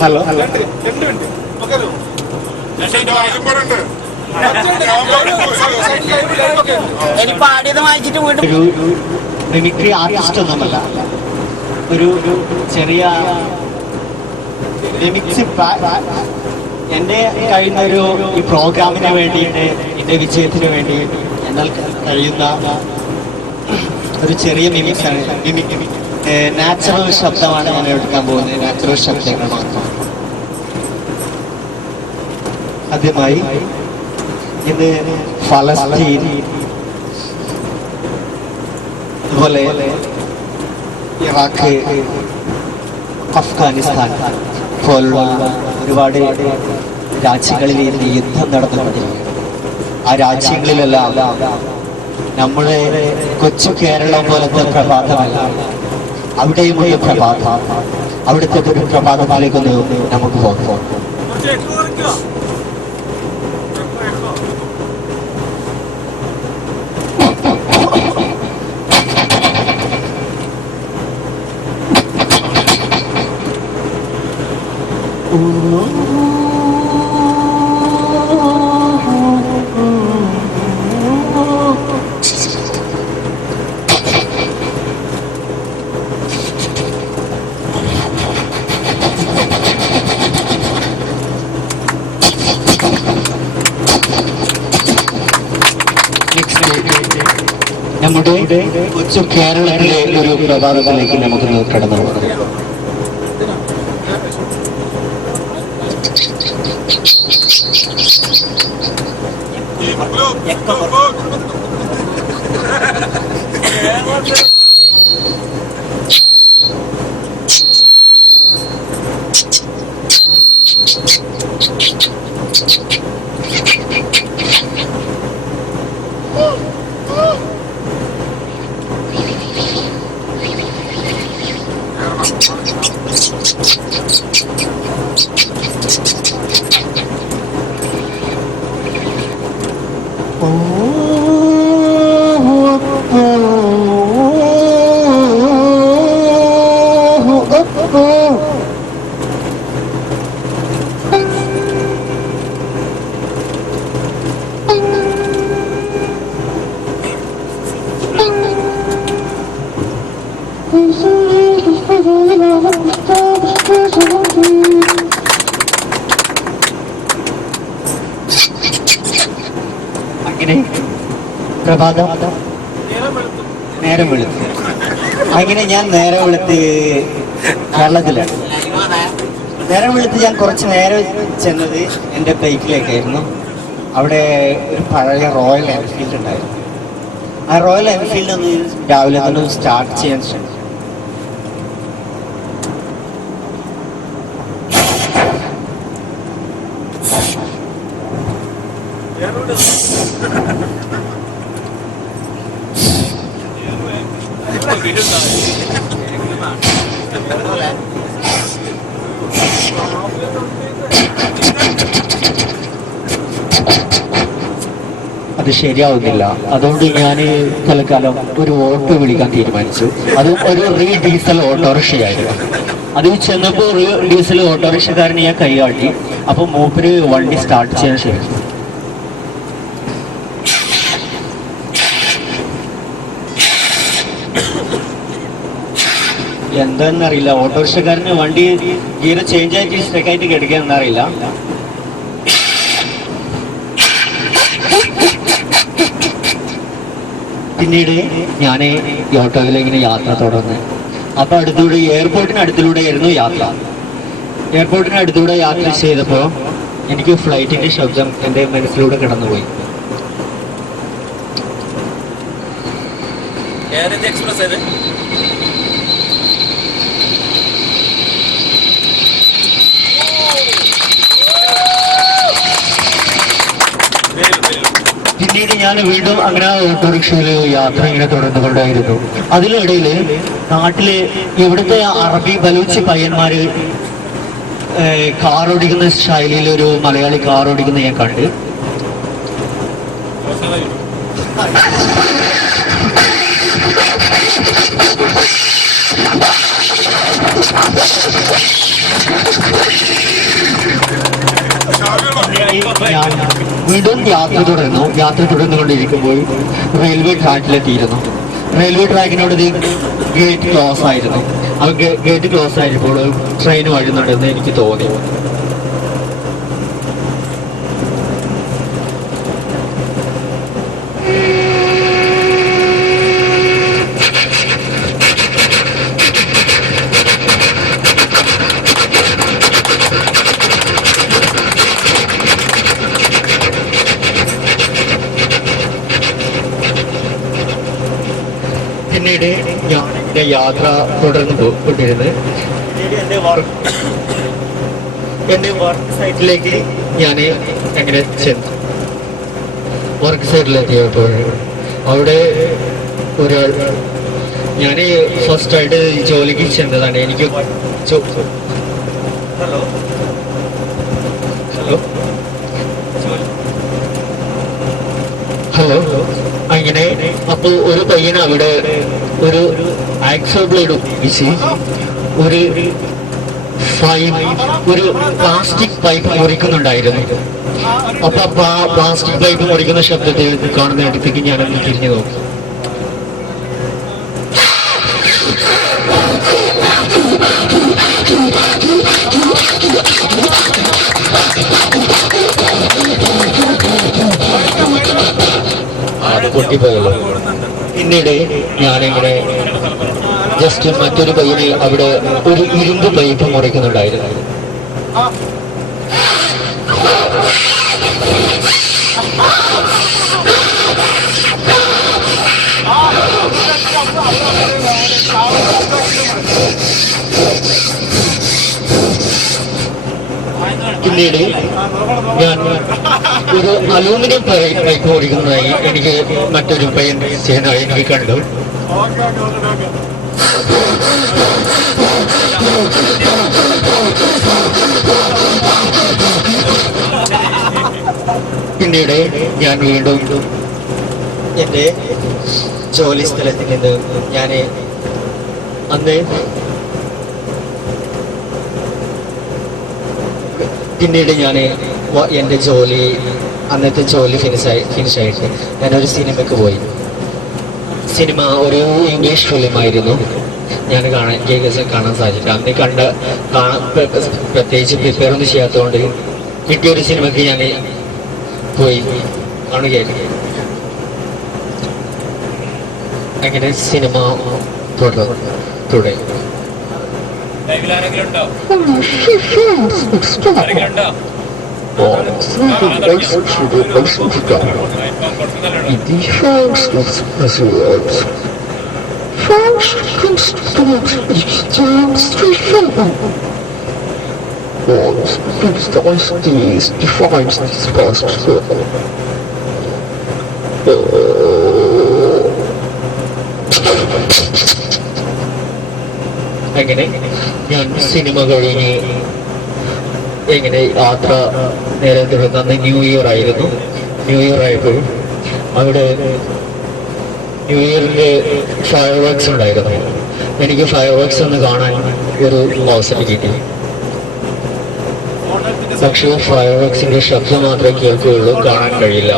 Hello ഒരു mimicry artist ഒന്നുമല്ല, ഒരു ചെറിയ മിമിക്സ് എൻ്റെ കഴിയുന്ന ഈ പ്രോഗ്രാമിന് വേണ്ടിയിട്ട്, എൻ്റെ വിജയത്തിന് വേണ്ടി എന്നാൽ കഴിയുന്ന ഒരു ചെറിയ മിമിക്സാണ്. നാച്ചുറൽ ശബ്ദമാണ് ഞാൻ എടുക്കാൻ പോകുന്നത്, നാച്ചുറൽ ശബ്ദങ്ങൾ മാത്രം. ആദ്യമായി ഇന്ന് ഫലസ്തീൻ, അതുപോലെ ഇറാഖ്, അഫ്ഗാനിസ്ഥാൻ പോലുള്ള ഒരുപാട് രാജ്യങ്ങളിൽ ഇന്ന് യുദ്ധം നടന്നുകൊണ്ടിരിക്കുന്നു. ആ രാജ്യങ്ങളിലെല്ലാം നമ്മുടെ കൊച്ചു കേരളം പോലത്തെ പ്രഭാതമല്ല, അവിടെയും ഒരു പ്രഭാതം. അവിടുത്തെ ഒരു പ്രഭാതത്തിലേക്കൊന്ന് നമുക്ക് പോകാം. നമ്മുടെ കൊച്ചു കേരളത്തിലെ ഒരു പ്രഭാതത്തിലേക്ക് നമുക്കൊന്ന് കടന്നു പോകാം. അങ്ങനെ പ്രഭാതം നേരം വെളുത്ത്, അങ്ങനെ ഞാൻ നേരം വെളുത്ത് കേരളത്തിലാണ്. നേരം വെളുത്ത് ഞാൻ കുറച്ച് നേരം ചെന്നത് എൻ്റെ ബൈക്കിലേക്കായിരുന്നു. അവിടെ ഒരു പഴയ റോയൽ എൻഫീൽഡ് ഉണ്ടായിരുന്നു. ആ റോയൽ എൻഫീൽഡ് ഒന്ന് രാവിലെ തന്നെ സ്റ്റാർട്ട് ചെയ്യാൻ ശ്രമിച്ചു. അത് ശരിയാവുന്നില്ല. അതുകൊണ്ട് ഞാൻ തൽക്കാലം ഒരു ഓട്ടോ വിളിക്കാൻ തീരുമാനിച്ചു. അത് ഒരു ഡീസൽ ഓട്ടോറിക്ഷയായിരുന്നു. അതിൽ ചെന്നപ്പോൾ ഡീസൽ ഓട്ടോറിക്ഷക്കാരനെ ഞാൻ കൈകാട്ടി. അപ്പോൾ മൂപ്പര് വണ്ടി സ്റ്റാർട്ട് ചെയ്യാൻ ശ്രമിച്ചു. എന്താണെന്നറിയില്ല, ഓട്ടോറിക്ഷക്കാരന് വണ്ടി ഗിയർ ചേഞ്ച് ആയിട്ട് സ്റ്റക്കായിട്ട് കിടക്കുകയെന്നറിയില്ല. പിന്നീട് ഞാൻ ഈ ഓട്ടോയിൽ ഇങ്ങനെ യാത്ര തുടർന്ന്. അപ്പോൾ അടുത്തൂടെ എയർപോർട്ടിനടുത്തിലൂടെയായിരുന്നു യാത്ര. എയർപോർട്ടിനടുത്തൂടെ യാത്ര ചെയ്തപ്പോൾ എനിക്ക് ഫ്ലൈറ്റിൻ്റെ ശബ്ദം എൻ്റെ മനസ്സിലൂടെ കടന്നുപോയി. പിന്നീട് ഞാൻ വീണ്ടും അങ്ങനെ ഓട്ടോറിക്ഷയിൽ യാത്ര ഇങ്ങനെ തുടർന്നുകൊണ്ടായിരുന്നു. അതിനിടയിൽ നാട്ടില് ഇവിടുത്തെ അറബി ബലൂച്ച് പയ്യന്മാര് കാർ ഓടിക്കുന്ന ശൈലിയിൽ ഒരു മലയാളി കാർ ഓടിക്കുന്ന ഞാൻ കണ്ട്. ഞാൻ വീണ്ടും യാത്ര തുടർന്നുകൊണ്ടിരിക്കുമ്പോൾ റെയിൽവേ ട്രാക്കിലെത്തിയിരുന്നു. റെയിൽവേ ട്രാക്കിനോട് ഗേറ്റ് ക്ലോസ് ആയിരുന്നു. ആ ഗേറ്റ് ക്ലോസ് ആയപ്പോൾ ട്രെയിൻ വരുന്നുണ്ടെന്ന് എനിക്ക് തോന്നി. പിന്നീട് ഞാൻ എൻ്റെ യാത്ര തുടർന്ന് പോയിക്കൊണ്ടിരുന്നത് എൻ്റെ വർക്ക് സൈറ്റിലേക്ക് ഞാൻ എങ്ങനെ ചെന്നു. വർക്ക് സൈറ്റിലെത്തിയപ്പോൾ അവിടെ ഒരാൾ, ഞാൻ ഫസ്റ്റായിട്ട് ജോലിക്ക് ചെന്നതാണ്. എനിക്ക് ഹലോ ഹലോ ഹലോ അങ്ങനെ അപ്പോൾ ഒരു പയ്യൻ അവിടെ ഒരു ആക്സോ ബ്ലേഡ് ഉപയോഗിച്ച് ഒരു പ്ലാസ്റ്റിക് പൈപ്പ് മുറിക്കുന്നുണ്ടായിരുന്നു. അപ്പൊ ആ പ്ലാസ്റ്റിക് പൈപ്പ് മുറിക്കുന്ന ശബ്ദത്തെ കാണുന്ന ഇടത്തേക്ക് ഞാനൊന്ന് തിരിഞ്ഞു നോക്കി. പൊട്ടിപ്പോയല്ലോ. പിന്നീട് ഞാനിങ്ങനെ ജസ്റ്റ് മറ്റൊരു പയ്യന് അവിടെ ഒരു ഇരുമ്പ് പൈപ്പ് മുറിക്കുന്നുണ്ടായിരുന്നു. പിന്നീട് ഞാൻ ഒരു അലൂമിനിയം പൈപ്പ് ഓടിക്കുന്നതായി എനിക്ക് മറ്റൊരു പയ്യൻ ചെയ്യുന്നതായി എനിക്ക് കണ്ടു. പിന്നീട് ഞാൻ വീണ്ടും എൻ്റെ ജോലി സ്ഥലത്തിൽ നിന്ന് ഞാൻ പിന്നീട് ഞാൻ എൻ്റെ അന്നത്തെ ജോലി ഫിനിഷായിട്ട് ഞാനൊരു സിനിമയ്ക്ക് പോയി. സിനിമ ഒരു ഇംഗ്ലീഷ് ഫിലിമായിരുന്നു. എനിക്ക് കാണാൻ സാധിച്ചില്ല. അന്ന് പ്രത്യേകിച്ച് പ്രിപ്പയർ ഒന്നും ചെയ്യാത്തതുകൊണ്ട് കിട്ടിയൊരു സിനിമയ്ക്ക് ഞാൻ പോയി കാണുകയായിരുന്നു. അങ്ങനെ സിനിമ തുടങ്ങി. അങ്ങനെ ഞാൻ സിനിമ കഴിഞ്ഞ് എങ്ങനെ യാത്ര നേരെ തുടർന്ന് ന്യൂ ഇയർ ആയിരുന്നു. ന്യൂ ഇയർ ആയപ്പോൾ അവിടെ ന്യൂ ഇയറിൻ്റെ ഫയർ വർക്ക്സ് ഉണ്ടായിരുന്നു. എനിക്ക് ഫയർ വർക്ക്സ് ഒന്ന് കാണാൻ ഒരു അവസരം കിട്ടി. പക്ഷേ ഫയർ വർക്ക്സിൻ്റെ ശബ്ദം മാത്രമേ കേൾക്കുകയുള്ളൂ, കാണാൻ കഴിയില്ല.